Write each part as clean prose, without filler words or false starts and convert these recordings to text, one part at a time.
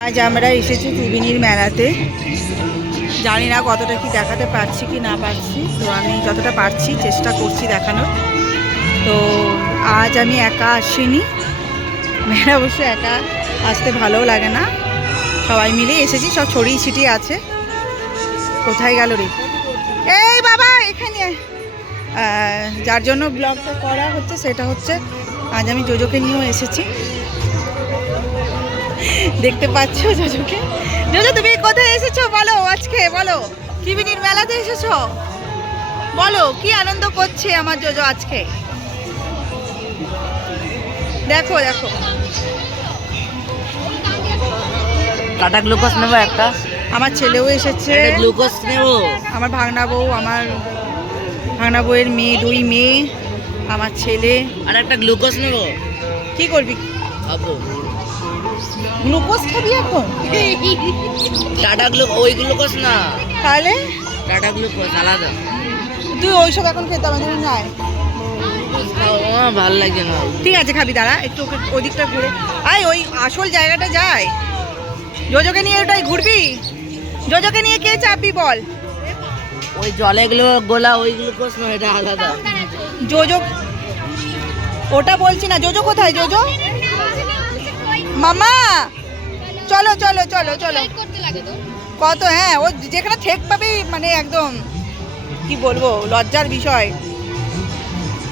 আজ আমরা এসেছি ত্রিবেণীর মেলাতে। জানি না কতটা কি দেখাতে পারছি কি না পারছি, তো আমি যতটা পারছি চেষ্টা করছি দেখানোর। তো আজ আমি একা আসিনি, মেলা অবশ্য একা আসতে ভালোও লাগে না, সবাই মিলে এসেছি, সব ছড়িয়ে ছিটিয়ে আছে। কোথায় গেল রে? এই বাবা এখানে। যার জন্য ব্লগটা করা হচ্ছে সেটা হচ্ছে আজ আমি জোজোকে নিয়েও এসেছি। দেখতে পাচ্ছ জোজোকে। জোজো তুমি কোথায় এসেছো বলো, আজকে বলো ত্রিবেণীর মেলাতে এসেছো, বলো কি আনন্দ করছে আমার জোজো আজকে। দেখো দেখো টাটা গ্লুকোজ নেবো একটা। আমার ছেলেও এসেছে, গ্লুকোজ নেবো। আমার ভাগনা বউ, আমার ভাগনা বউয়ের মেয়ে, দুই মেয়ে, আমার ছেলে। আর একটা গ্লুকোজ নেবো। কি করবি? খাবো। গ্লুকোজ খাবি এখন? টাটা গ্লুকোজ, ওই গ্লুকোজ না, তাহলে টাটা গ্লুকোজ আলাদা। তুই ওইসব এখন খেতে আমাদের নাই। গ্লুকোজ খাও, আমার ভালো লাগে না। ঠিক আছে খাবি, দাঁড়া একটু ওকে ওদিকটা ঘুরে আয়, ওই আসল জায়গাটা যায়। জোজোকে নিয়ে ওটাই ঘুরবি? জোজোকে নিয়ে কে চাপবি বল? ওই জলে গুলো গোলা ওই গ্লুকোজ না, এটা আলাদা। জোজো ওটা বলছি না, জোজো কোথায়? জোজো মামা চলো চলো চলো চলো। কত, হ্যাঁ ও যেখানে ঠেক পাবি, মানে একদম কি বলবো, লজ্জার বিষয়,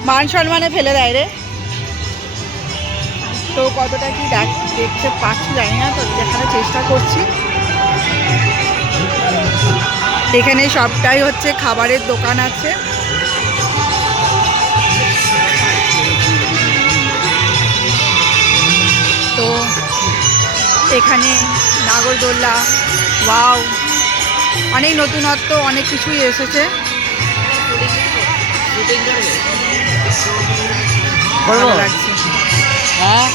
মান সম্মানে ফেলে দেয় রে। তো কতটা কি দেখতে পাচ্ছি জানি না, তো দেখানোর চেষ্টা করছি। এখানে সবটাই হচ্ছে খাবারের দোকান আছে। তো এখানে নাগরদোল্লা, ওয়াও, অনেক নতুনত্ব, অনেক কিছুই এসেছে। ভালো লাগছে। হ্যাঁ